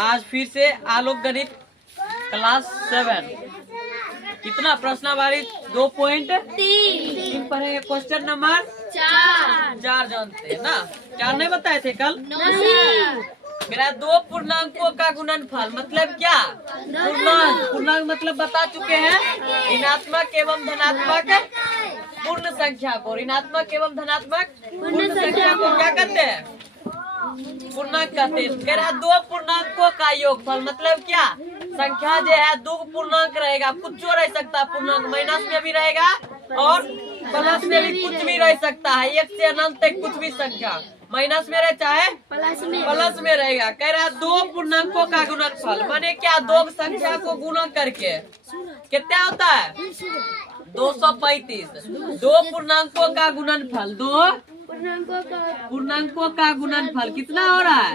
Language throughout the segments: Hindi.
आज फिर से आलोक गणित क्लास 7 कितना प्रश्नावली 2.3 पढ़ेंगे। क्वेश्चन नंबर 4 जानते हैं ना, 4 नहीं बताए थे कल। मेरा दो पूर्णांकों का गुणनफल मतलब क्या? पूर्णांक मतलब बता चुके हैं, ऋणात्मक एवं धनात्मक पूर्ण संख्या को, ऋणात्मक एवं धनात्मक पूर्ण संख्या को क्या कहते हैं? पूर्णांक कहते हैं। कह रहा दो पूर्णांकों का योगफल मतलब क्या? संख्या जो है दो पूर्णांक रहेगा, कुछ जो रह सकता है पूर्णांक, माइनस में भी रहेगा और प्लस में भी कुछ भी रह सकता है। एक से अनंत तक कुछ भी संख्या माइनस में रहे चाहे प्लस में रहेगा। कह रहा दो पूर्णांकों का गुणनफल माने क्या? दो संख्या को गुणा करके कितना होता है? 235। दो पूर्णांकों का गुणनफल, दो पूर्णांकों का गुणनफल कितना हो रहा है?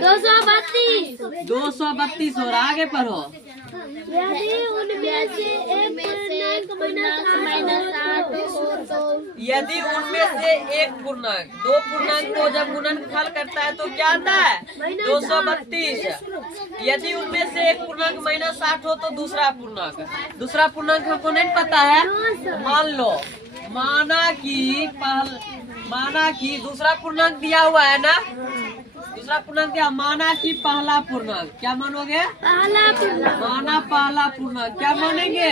232 हो रहा है। आगे पढ़ो। यदि उनमें से एक पूर्णांक दो पूर्णांक को जब गुणनफल करता है तो क्या आता है? 232। यदि उनमें से एक पूर्णांक -8 हो तो दूसरा पूर्णांक हमको नहीं पता है। मान लो माना कि दूसरा पूर्णांक दिया हुआ है ना, दूसरा पूर्णांक दिया, माना कि पहला पूर्णांक, क्या मानोगे? माना पहला पूर्णांक, क्या मानेंगे?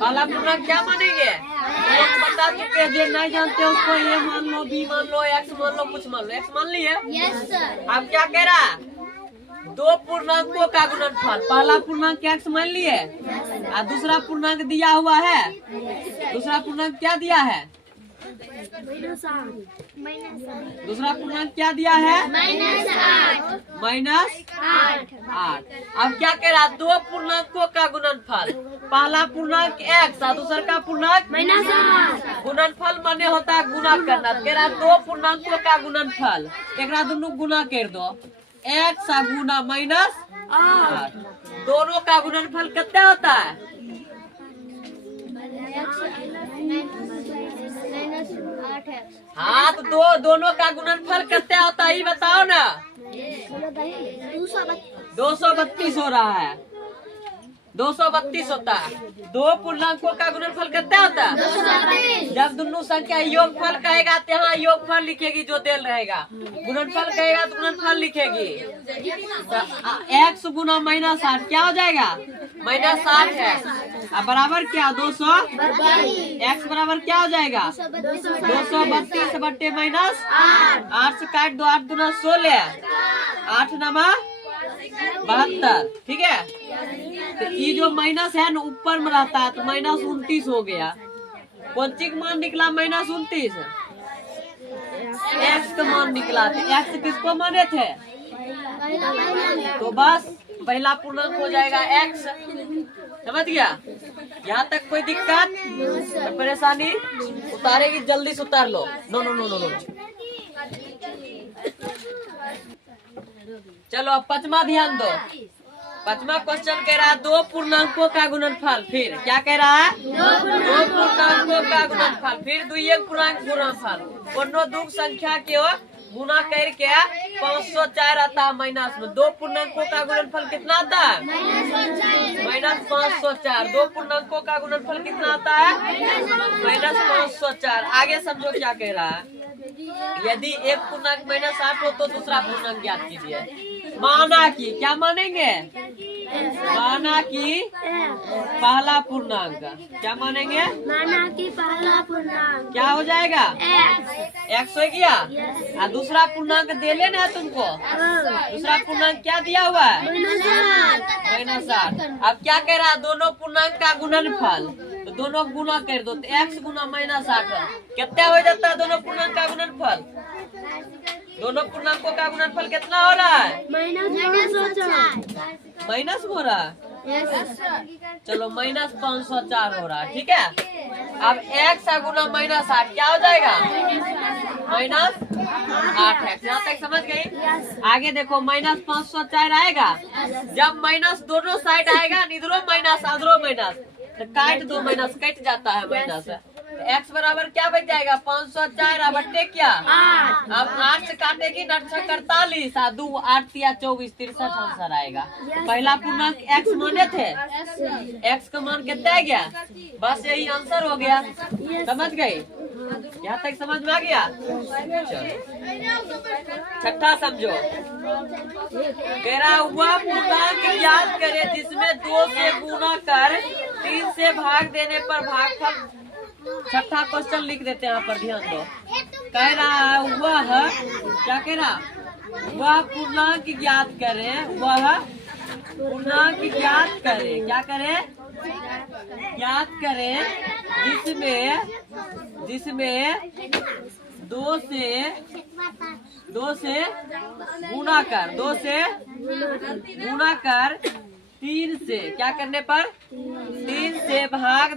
पहला पूर्णांक क्या मानेंगे? लोग बता चुके हैं, जो नहीं जानते उसको ये मान लो, बी मान लो, एक्स मान लो, कुछ मान लो। एक्स मान लिए? अब क्या कह रहा है? दो पूर्णांकों का गुणनफल, पहला पूर्णांक एक्स मान लिए और दूसरा पूर्णांक दिया हुआ है। दूसरा पूर्णांक क्या दिया है? दूसरा पूर्णांक क्या दिया है? -8। अब क्या कह रहा? दो पूर्णांकों का गुणनफल, पहला पूर्णांक एक्स और दूसरा का पूर्णांक -8। गुणनफल माने होता है गुना करना। कह रहा दो पूर्णांकों का गुणनफल, एक दोनों गुना कर दो, एक्स गुना -8। दोनों का गुणनफल कितना होता है? हाँ, तो दोनों का गुणनफल कितना होता है ये बताओ ना। 232 हो रहा है, 232 होता है। दो पूर्णांकों का गुणनफल कितना होता है? जब दोनों संख्या योगफल कहेगा तो यहाँ योगफल लिखेगी जो देल रहेगा, गुणनफल कहेगा तो गुणनफल लिखेगी। एक्स गुना -8 क्या हो जाएगा? -8 है। अब बराबर क्या? 200। एक्स बराबर क्या हो जाएगा? 232 बट्टे -8 से काट दो, 8 दूना 16, 8 नमा 72। ठीक है, तो ये जो माइनस है ना ऊपर में रहता है तो -29 हो गया। कौन चीज का मान निकला? -29। एक्स का मान निकला। तो एक्स किसको माने थे? तो बस पहला पूर्णांक हो जाएगा एक्स। समझ गया? यहाँ तक कोई दिक्कत परेशानी? उतारेगी जल्दी से उतार लो। नो। चलो अब पांचवा ध्यान दो। पांचवा क्वेश्चन कह रहा है दो पूर्णांकों का गुणनफल। फिर क्या कह रहा है? दो पूर्णांकों का गुणनफल, फिर द्वितीय पूर्णांक गुणनफल। दोनों दो संख्या के गुना करके 504 आता है माइनस में। दो पूर्णांकों का गुणनफल कितना आता है? -504। दो पूर्णांकों का गुणनफल कितना आता है? -504। आगे समझो क्या कह रहा है। यदि एक पूर्णांक -8 हो तो दूसरा पूर्णांक ज्ञात कीजिए। माना कि क्या मानेंगे? माना कि पहला पूर्णांक, क्या मानेंगे? माना कि पहला पूर्णांक क्या हो जाएगा? एक्स हो गया। और दूसरा पूर्णांक दे लेना तुमको। दूसरा पूर्णांक क्या दिया हुआ है? -8। अब क्या कह रहा है? दोनों पूर्णांक का गुणनफल, तो दोनों गुना कर दो, तो एक्स गुना -8 कितना हो जाता है? दोनों पूर्णांक का गुणनफल, दोनों पूर्णांकों का गुणनफल कितना हो रहा है? माइनस हो रहा है। चलो -504 हो रहा है। ठीक है, अब एक्स गुना -8 क्या हो जाएगा? -8x। यहाँ तक समझ गई? आगे देखो -504 आएगा। जब माइनस दोनों साइड आएगा, इधरो माइनस उधरो माइनस, तो काट दो, माइनस कट जाता है माइनस। x बराबर क्या बच जाएगा 504 बट्टे क्या 8। अब 8 से काटेगी 48 और 2 8 या 24 63 आंसर आएगा। पहला पूर्णांक x माने थे, x का मान कितना आ गया, बस यही आंसर हो गया। समझ गए, यहाँ तक समझ में आ गया। छठा समझो, कह रहा हुआ पूर्णांक याद करे जिसमें 2 से गुना कर 3 से भाग देने पर भागफल। छठा क्वेश्चन लिख देते हैं यहाँ पर, ध्यान दो। कह रहा वह क्या कह रहा, वह पूर्णांक ज्ञात करे, वह पूर्णांक ज्ञात करे, क्या करे ज्ञात करे जिसमें 2 से गुना कर 3 से क्या करने पर 3 से भाग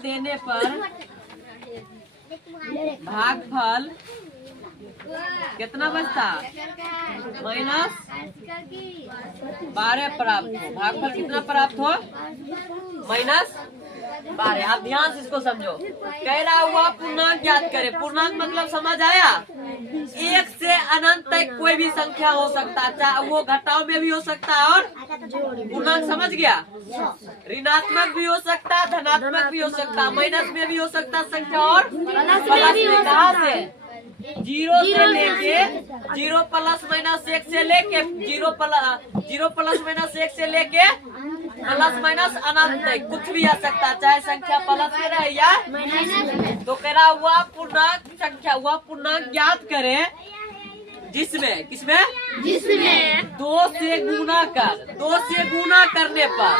देने पर भागफल कितना बचता -12 प्राप्त हो। भागफल कितना प्राप्त हो -12। आप ध्यान से इसको समझो। कह रहा हुआ पूर्णांक ज्ञात करे, पूर्णांक मतलब समझ आया, 1 से अनंत तक कोई भी संख्या हो सकता है, चाहे वो घटाव में भी हो सकता है और पूर्णांक समझ गया, ऋणात्मक भी हो सकता है, धनात्मक भी हो सकता है, माइनस में भी हो सकता है संख्या और प्लस में। कहाँ से 0 से लेके 0 प्लस माइनस 1 से लेके 0 प्लस माइनस 1 से लेके प्लस माइनस अनंत तक कुछ भी आ सकता है, चाहे संख्या प्लस में रहे या तो कह रहा हुआ पूर्णांक संख्या, हुआ पूर्णांक ज्ञात करे जिसमें 2 से गुना करने पर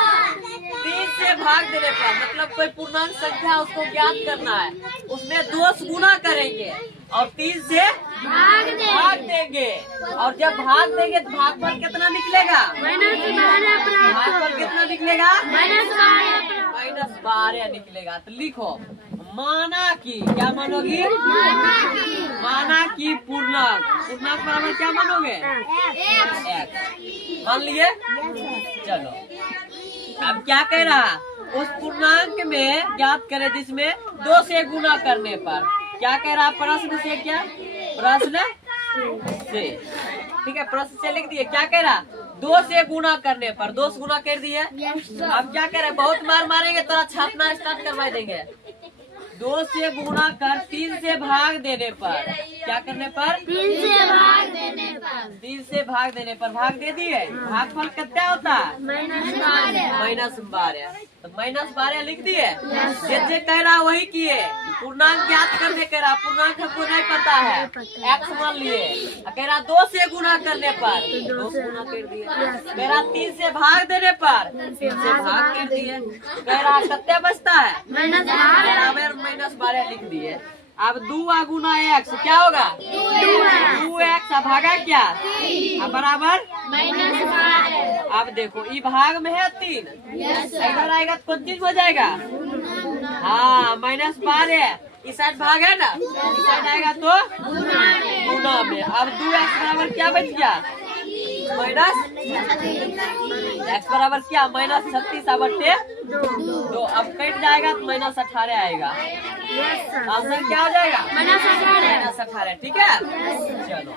3 से भाग देने पर, मतलब कोई पूर्णांक संख्या उसको ज्ञात करना है, उसमें 2 से गुना करेंगे और 3 से भाग देंगे, और जब भाग देंगे तो भागफल कितना निकलेगा, भागफल कितना निकलेगा -12 निकलेगा। तो लिखो माना कि, क्या मानोगी, माना कि पूर्णांक बराबर क्या मानोगे x मान लिए। चलो अब क्या कह रहा, उस पूर्णांक में ज्ञात करे जिसमें 2 से गुना करने पर, क्या कह रहा प्रश्न से, क्या प्रश्न से, ठीक है प्रश्न से लिख दिए। क्या कह रहा 2 से गुना करने पर, 2 से गुना कर दिए। अब क्या कह रहे, बहुत मार मारेंगे तो छापना स्टार्ट करवा देंगे। 2 से गुना कर 3 से भाग देने पर, क्या करने पर 3 से भाग देने पर भाग दे दिए, भागफल कितना होता है -12। तो -12 लिख दिए। जे कह रहा वही किए, पूर्णांक ज्ञात करने कह रहा, पूर्णांक हमको नहीं पता है, x मान लिए। कह रहा 2 से गुना करने पर 2 से गुना कर दिए। कह रहा 3 से भाग देने पर 3 से भाग कर दिए। कह रहा कितना बचता है -12 लिख दिए। अब 2 गुना x क्या होगा 2x, भागा क्या बराबर अब देखो ये भाग में है 3, इधर आएगा तो कौन चीज हो जाएगा, हाँ -12। इस साइड भाग है ना, इस साइड आएगा तो गुना में। अब 2x बराबर क्या बच गया x बराबर क्या -36/2। अब कट जाएगा तो -18 आएगा, आंसर क्या हो जाएगा -18। ठीक है चलो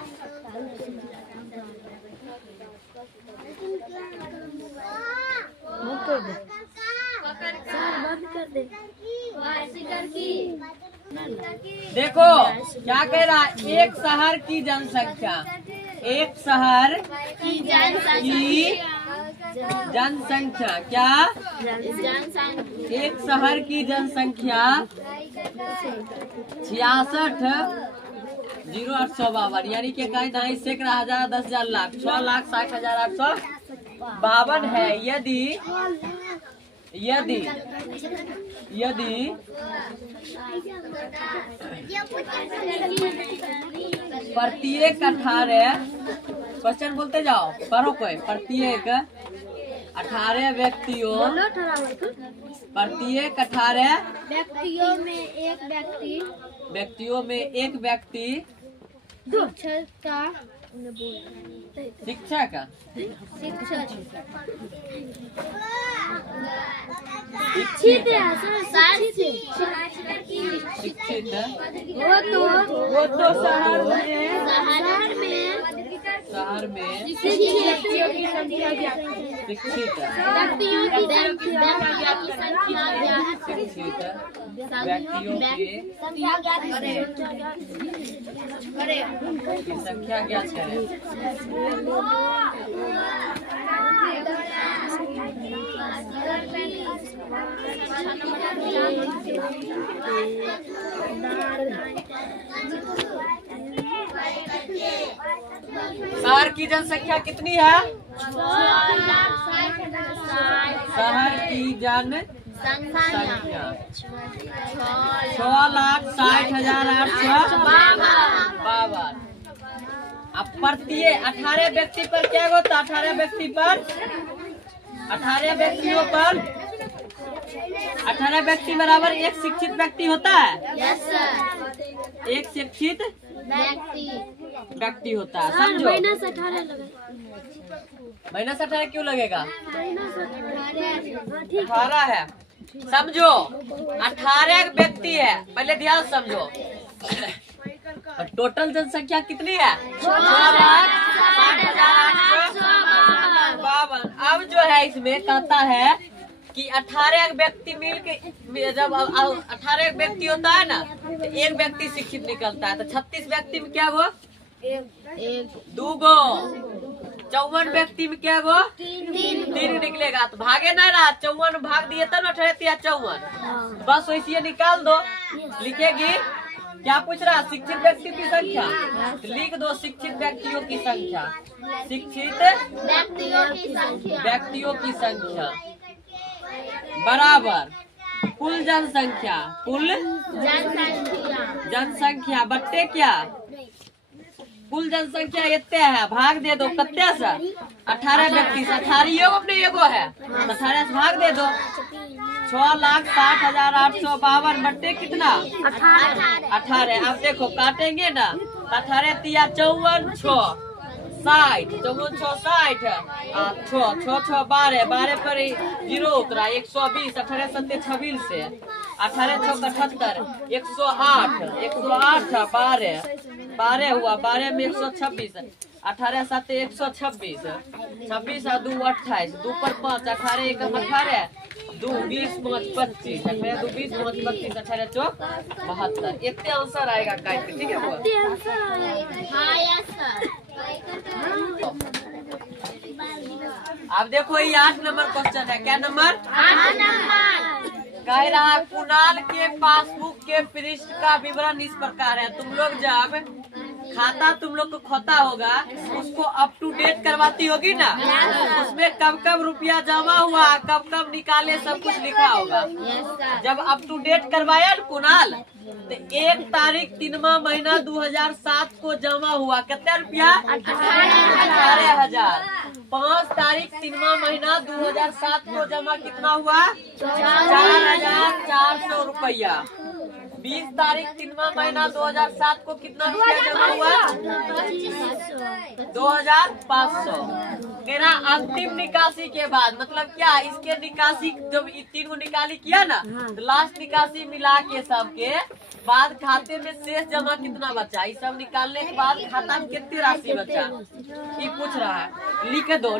देखो क्या कह रहा है, एक शहर की जनसंख्या, एक शहर की जनसंख्या क्या, एक शहर की जनसंख्या 66,0852 यानी कि 2.5 सैकड़ा हजार 10,000 लाख 6,60,852 है। यदि प्रत्येक 18 क्वेश्चन बोलते जाओ, पढ़ो कोई, प्रत्येक 18 व्यक्तियों में एक व्यक्ति शिक्षक शिक्षित है सर, शिक्षित वो तो शहर में शिक्षित व्यक्तियों की संख्या शिक्षित व्यक्तियों की संख्या शिक्षित व्यक्तियों की संख्या ज्ञात करें। शहर की जनसंख्या कितनी है? शहर की जनसंख्या 6,60,852। अब प्रत्येक 18 व्यक्ति पर क्या होता? 18 व्यक्ति पर 18 व्यक्तियों पर 18 व्यक्ति बराबर एक शिक्षित व्यक्ति होता है। एक शिक्षित व्यक्ति होता है, समझो। माइनस 18 क्यों लगेगा? 18 है, समझो। 18 व्यक्ति है, पहले ध्यान समझो। टोटल जनसंख्या कितनी है? 6,60,852। अब जो है इसमें कहता है कि 18 व्यक्ति मिल के जब 18 व्यक्ति होता है ना, तो एक व्यक्ति शिक्षित निकलता है। तो 36 व्यक्ति में क्या गो? दो गो। 54 व्यक्ति में क्या गो? 3 निकलेगा। तो भागे ना रहा, 54 भाग दिए तब 18 54। बस वैसे निकाल दो। लिखेगी क्या पूछ रहा? शिक्षित व्यक्ति की संख्या। तो लिख दो शिक्षित व्यक्तियों की संख्या। शिक्षित व्यक्तियों की संख्या बराबर कुल जनसंख्या। कुल जनसंख्या बट्टे क्या? कुल जनसंख्या इतने है, भाग दे दो कत्ते से? 18 व्यक्ति से 18 अपने एगो है, 18 से भाग दे दो। 6,60,852 बट्टे कितना? 18। अब देखो काटेंगे ना, 18 तिया 54 6 60 54 6 60 6 6 6 12 12 पर 0 उतरा 120 18 7 26 से 18 6 78 108 12 12 हुआ 12 में 126 18 7 126 26 और 2 28 2 पर 5 18 1 18 2 20 5 25 18 2 20 5 25 18 4 72। इतने आंसर आएगा काट के, ठीक है वो? अब देखो ये 8 नंबर क्वेश्चन है। क्या नंबर? 8 नंबर। कह रहा कुणाल के पासबुक के पृष्ठ का विवरण इस प्रकार है। तुम लोग जब खाता तुम लोग को खोता होगा, उसको अप टू डेट करवाती होगी ना, उसमें कब कब रुपया जमा हुआ, कब कब निकाले, सब कुछ लिखा होगा। जब अप टू डेट करवाया कुणाल, तो 1 तारीख 3वां महीना 2007 को जमा हुआ कितना रुपया? 18,000। 5 तारीख 3वां महीना 2007 को जमा कितना हुआ? 4,400 रुपया। 20 तारीख 3वां महीना 2007 को कितना रुपया जमा हुआ? 2,500। मेरा अंतिम निकासी के बाद मतलब क्या? इसके निकासी जब 3 को निकाली किया ना, तो लास्ट निकासी मिला के सबके बाद खाते में शेष जमा कितना बचा, ये सब निकालने के बाद खाता में कितनी राशि बचा, ये पूछ रहा है। लिख दो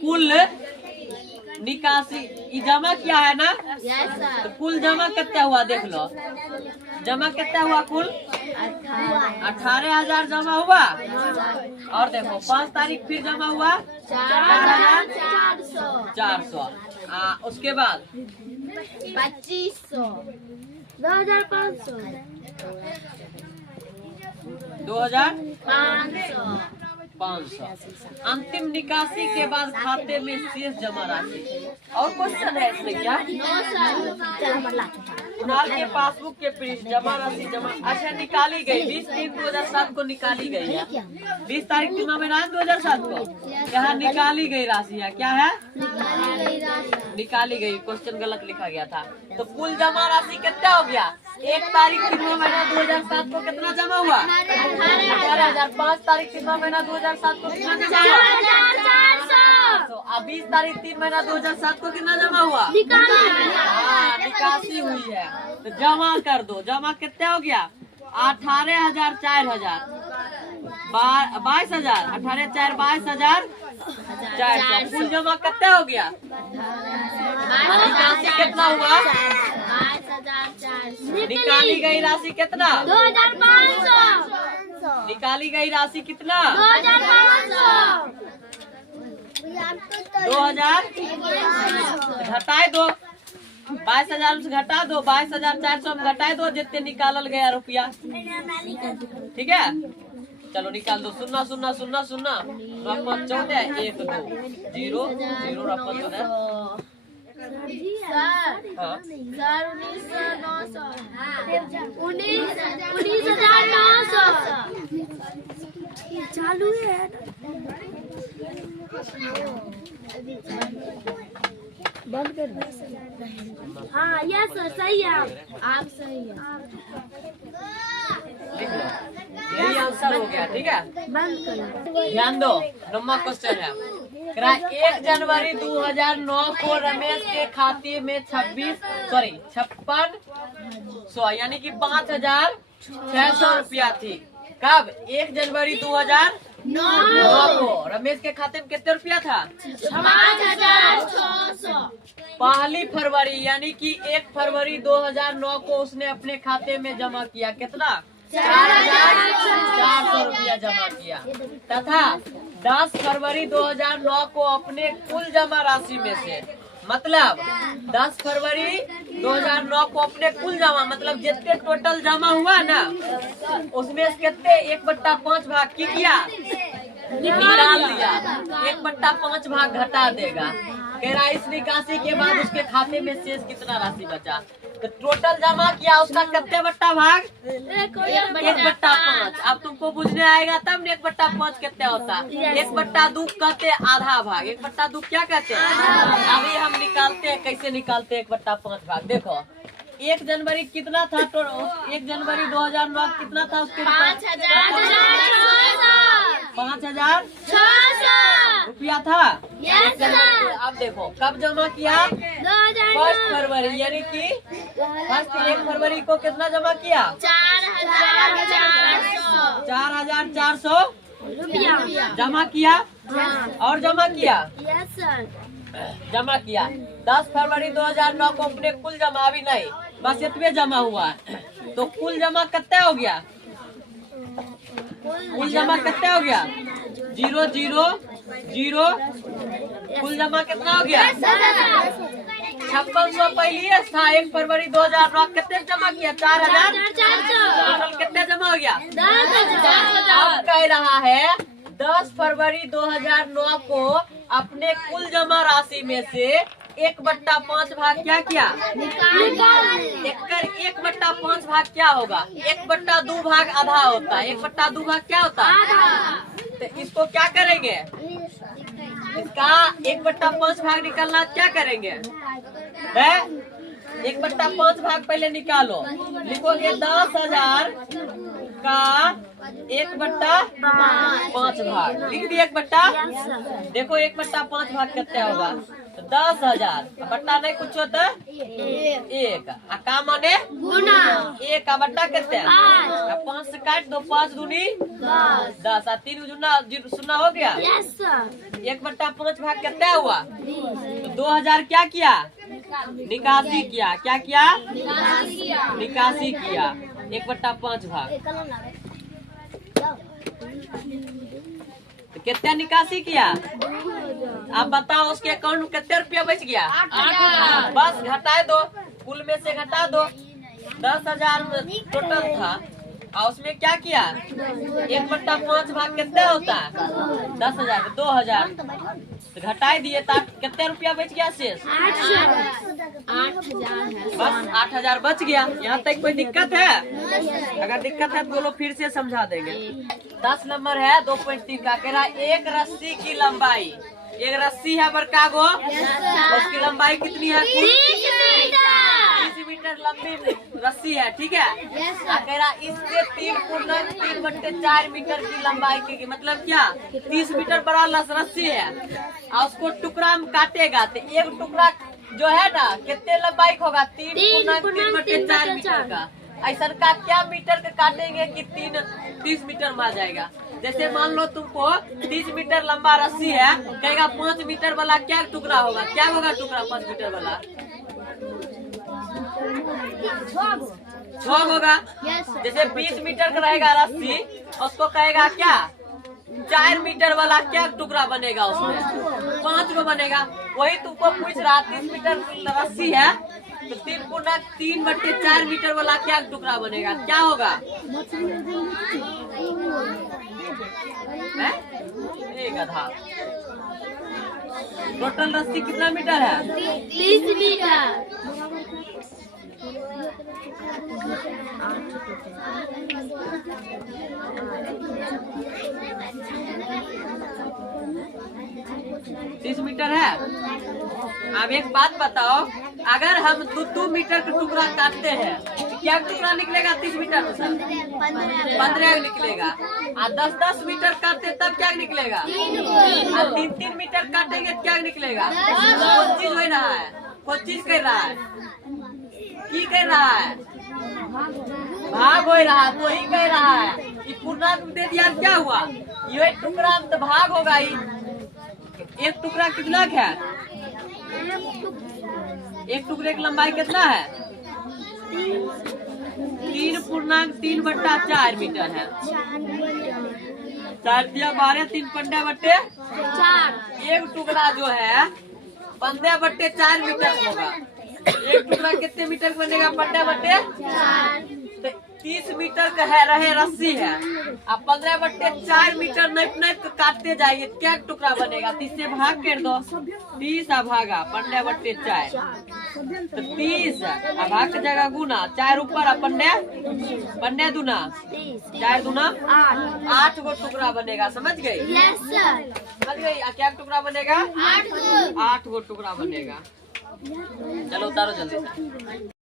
कुल निकासी। ये जमा किया है ना, तो कुल जमा कितना हुआ देख लो। जमा कितना हुआ? कुल 18,000 जमा हुआ। और देखो 5 तारीख फिर जमा हुआ 4,400। उसके बाद 2,500 2,500 2,500। अंतिम निकासी के बाद खाते में शेष जमा राशि। और क्वेश्चन है इसमें क्या? कुणाल के पासबुक के पृष्ठ जमा राशि जमा अच्छा निकाली गई 20/3/2007 को निकाली गई है। 20 तारीख 3वां महीना 2007 को यहाँ निकाली गई राशि है। क्या है? निकाली गई। क्वेश्चन गलत लिखा गया था। तो कुल जमा राशि कितना हो गया? 1 तारीख 3वां महीना 2007 को कितना जमा हुआ? 18,000। 5 तारीख 3वां महीना 2007 को कितना जमा हुआ? 20 तारीख 3 महीना 2007 को कितना जमा हुआ? निकासी हुई है। तो जमा कर दो। जमा कितना हो गया? 18,000 4,000 22,000। 18 4 22,400। कुल जमा कितना हो गया? निकासी कितना हुआ? 22,400। निकाली गई राशि कितना? 2,500। निकाली गई राशि कितना? 2,500। 2,000 घटाए दो। 22,000 से घटा दो। 22,400 में घटाए दो जितने निकालल गया रुपया। ठीक है, चलो निकाल दो। 0 0 0 0 रपन 14 1 2 0 0 रपन 14। हाँ 19,900 चालू है। बंद कर दो। हाँ यस सर सही है। आप सही है। यही आंसर हो गया। ठीक है, बंद करो। ध्यान दो। नंबर क्वेश्चन है 1 जनवरी 2009 को रमेश के खाते में 56 यानी कि 5,600 रुपया थी। कब? 1 जनवरी 2009 को रमेश के खाते में कितने रुपया था? 5,600। 1 फरवरी यानी कि 1 फरवरी 2009 को उसने अपने खाते में जमा किया। कितना? 4,400 रुपया जमा किया। तथा 10 फरवरी 2009 को अपने कुल जमा राशि में से, मतलब 10 फरवरी 2009 को अपने कुल जमा मतलब जितने टोटल जमा हुआ ना उसमें से कितने 1/5 भाग की किया? निकाल दिया। 1/5 भाग घटा देगा। कह रहा इस निकासी के बाद उसके खाते में शेष कितना राशि बचा? तो टोटल जमा किया उसका कितने बट्टा भाग? 1/5। अब तुमको बुझने आएगा तब 1/5 कितने होता? 1/2 कहते आधा भाग। 1/2 क्या कहते हैं? अभी हम निकालते हैं। कैसे निकालते हैं 1/5 भाग? देखो 1 जनवरी कितना था? 1 जनवरी 2009 कितना था उसके? 5,600 रुपया था। अब देखो कब जमा किया? 1 फरवरी यानी कि 1 फरवरी को कितना जमा किया? 4,400 जमा किया। और जमा किया? Yes sir. जमा किया। 10 फरवरी 2009 को अपने कुल जमा भी नहीं, बस इतने जमा हुआ। तो कुल जमा कितना हो गया? कुल जमा कितना हो गया? 0 0 0। कुल जमा कितना हो गया? 5600 पहले था। 1 फरवरी 2009 कितने जमा किया? 4,400। टोटल कितने जमा हो गया? 10,000। अब कह रहा है 10 फरवरी 2009 को अपने कुल जमा राशि में से 1/5 भाग क्या किया? 1/5 भाग क्या होगा? 1/2 भाग आधा होता है। 1/2 भाग क्या होता है? तो इसको क्या करेंगे? इसका 1/5 भाग निकालना क्या करेंगे? 1/5 भाग पहले निकालो। लिखोगे 10,000 का 1/5 भाग। लिख दिए 1/5। देखो 1/5 भाग कितना होगा? तो 10,000 बट्टा नहीं कुछ होता 1 का माने गुना। 1 का बट्टा कितने? 5 से काट दो। 5 दूनी 10 और 3 गुना 0 हो गया। 1/5 भाग कितना हुआ? तो 2,000 क्या किया? निकासी किया। क्या किया? निकासी किया। 1/5 भाग। तो कितना निकासी किया? आप बताओ उसके अकाउंट में कितने रुपया बच गया? 8,000। बस घटाए दो। कुल में से घटा दो। 10,000 टोटल था और उसमें क्या किया? 1/5 भाग कितना होता है? 10,000 2,000 तो घटाई दिए तो कितने रुपया बच गया शेष? 8,000 है। बस 8,000 बच गया। यहाँ तक कोई दिक्कत है? अगर दिक्कत है तो बोलो फिर से समझा देंगे। 10 नंबर है 2.3 का। कह रहा एक रस्सी की लंबाई, एक रस्सी है बड़का गो, उसकी लंबाई कितनी है? 30 मीटर। मीटर लंबी रस्सी है, ठीक है। Yes, sir. कह रहा इससे 3 × 3 / 4 मीटर की लंबाई की, मतलब क्या 30 मीटर बड़ा रस्सी है और उसको टुकड़ा में काटेगा तो एक टुकड़ा जो है ना कितने लंबाई का होगा 3 × 3 / 4 मीटर का। ऐसा का क्या मीटर का काटेंगे कि 30 मीटर में आ जाएगा। जैसे मान लो तुमको 30 मीटर लंबा रस्सी है, कहेगा 5 मीटर वाला क्या टुकड़ा होगा, क्या होगा टुकड़ा 5 मीटर वाला 6 होगा। Yes, sir. जैसे 20 मीटर का रहेगा रस्सी, उसको कहेगा क्या 4 मीटर वाला क्या टुकड़ा बनेगा, उसमें 5 को बनेगा। वही तुमको पूछ रहा 30 मीटर रस्सी है तो 3 × 3 / 4 मीटर वाला क्या टुकड़ा बनेगा, क्या होगा है? एक गधा। टोटल रस्सी कितना मीटर है 30 मीटर। 30 मीटर है। अब एक बात बताओ, अगर हम 2 मीटर का टुकड़ा काटते हैं तो क्या टुकड़ा निकलेगा 30 मीटर में सर 15 निकलेगा। और 10 मीटर काटते तब क्या निकलेगा, और 3 मीटर काटेंगे तो क्या निकलेगा। कौन चीज हो रहा है, कौन चीज कर रहा है, की कर रहा है, भाग हो रहा है, तो ही कह रहा है कि पूर्णांक दे दिया क्या हुआ, ये टुकड़ा में तो भाग होगा ही। एक टुकड़ा कितना है, एक टुकड़े की लंबाई कितना है 3 × 3 / 4 मीटर है। 4 × 12 3 × 4 एक टुकड़ा जो है 15 / 4 मीटर होगा। एक टुकड़ा कितने मीटर का बनेगा 15 / 4 तो 30 मीटर का है रहे रस्सी है, अब 15 / 4 मीटर नैप काटते जाइए क्या टुकड़ा बनेगा। 30 से भाग कर दो, 30 भागा 15 / 4 तो 30 भाग की जगह गुना 4 ऊपर 15 दूना 4 दूना 8 गो टुकड़ा बनेगा। समझ गई, Yes, sir. समझ गई। क्या टुकड़ा बनेगा 8 8 गो टुकड़ा बनेगा। चलो उतारो जल्दी से।